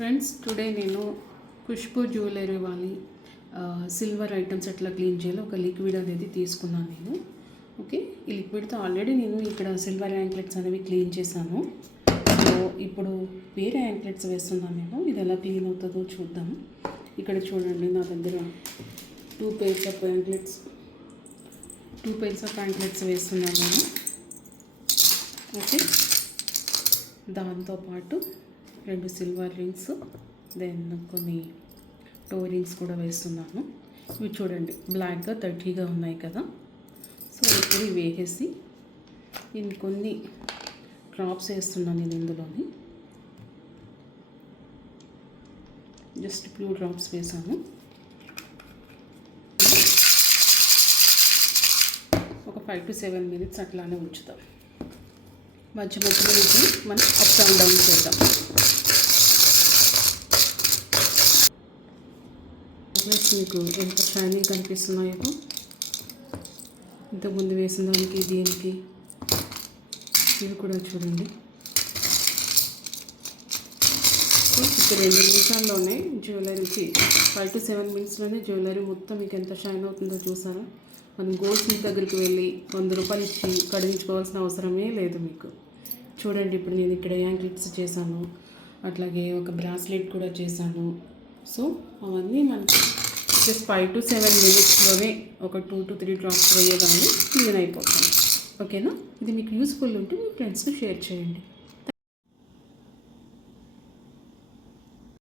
Friends, today నేను Khushbu jewellery వాళ్ళి silver items ఎట్లా clean చేయాలో ఒక లిక్విడ్ అనేది తీసుకున్నాను నేను. ఓకే, ఈ లిక్విడ్తో ఆల్రెడీ నేను ఇక్కడ సిల్వర్ యాంక్లెట్స్ అనేవి క్లీన్ చేశాను. సో ఇప్పుడు వేరే యాంక్లెట్స్ వేస్తున్నాను నేను. ఇది ఎలా క్లీన్ అవుతుందో చూద్దాం. ఇక్కడ చూడండి, నా దగ్గర టూ పైర్స్ ఆఫ్ యాంక్లెట్స్ వేస్తున్నాను నేను. ఓకే, దాంతోపాటు 2 సిల్వర్ రింగ్స్, దెన్ కొన్ని టో రింగ్స్ కూడా వేస్తున్నాను. ఇవి చూడండి, బ్లాక్గా తట్టిగా ఉన్నాయి కదా. సో ఇప్పుడు ఇవి వేసేసి కొన్ని డ్రాప్స్ వేస్తున్నాను నేను ఇందులోని. జస్ట్ ఫ్యూ డ్రాప్స్ వేసాను. ఒక 5 to 7 minutes అట్లానే ఉంచుతాం. మధ్య మధ్యలో మనం అప్ అండ్ డౌన్ చేద్దాం. మీకు ఎంత షైనింగ్ కనిపిస్తున్నాయో ఇంతకుముందు వేసిన దానికి దీనికి. ఇవి కూడా చూడండి. ఇప్పుడు 2 నిమిషాల్లోనే జ్యువెలరీకి 5 to 7 minutesలోనే జ్యువెలరీ మొత్తం మీకు ఎంత షైన్ అవుతుందో చూసారా. మనం గోల్డ్ స్మిత్ దగ్గరికి వెళ్ళి 100 రూపాయలు ఇచ్చి కడిగించుకోవాల్సిన అవసరమే లేదు మీకు. చూడండి, ఇప్పుడు నేను ఇక్కడ యాంక్లెట్స్ చేశాను, అట్లాగే ఒక బ్రాస్లెట్ కూడా చేశాను. సో అవన్నీ మనకి జస్ట్ 5 to 7 minutesలోనే ఒక 2 to 3 డ్రాప్స్ వేయగానే క్లీన్ అయిపోతుంది. ఓకేనా? ఇది మీకు యూస్ఫుల్ ఉంటే మీ ఫ్రెండ్స్కి షేర్ చేయండి.